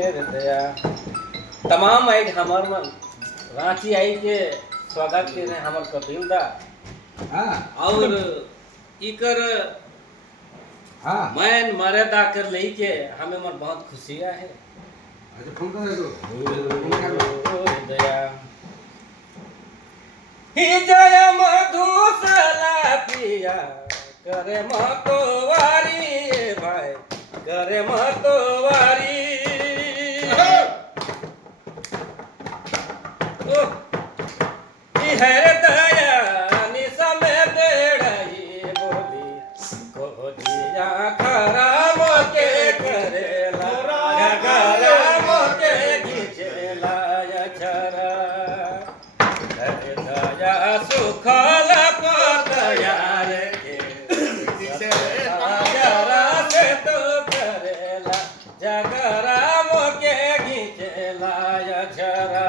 दया तमाम आई हमार मन रांची आई के स्वागत के हमार कपिल दा हाँ और इकर हाँ मैं मर्यादा कर लई के हमें मन बहुत खुशियां है अच्छा फोन कर दो दया ही जय मधुसला पिया करे मतवारी भाई करे मतवारी ओ हर दया निशा में बेड़ाई बोली को दिया खराब के करेला खराब के घिचेला या छरा हर दया सुखल पतया रे के जरा से तो करेला जगराम के घिचेला या छरा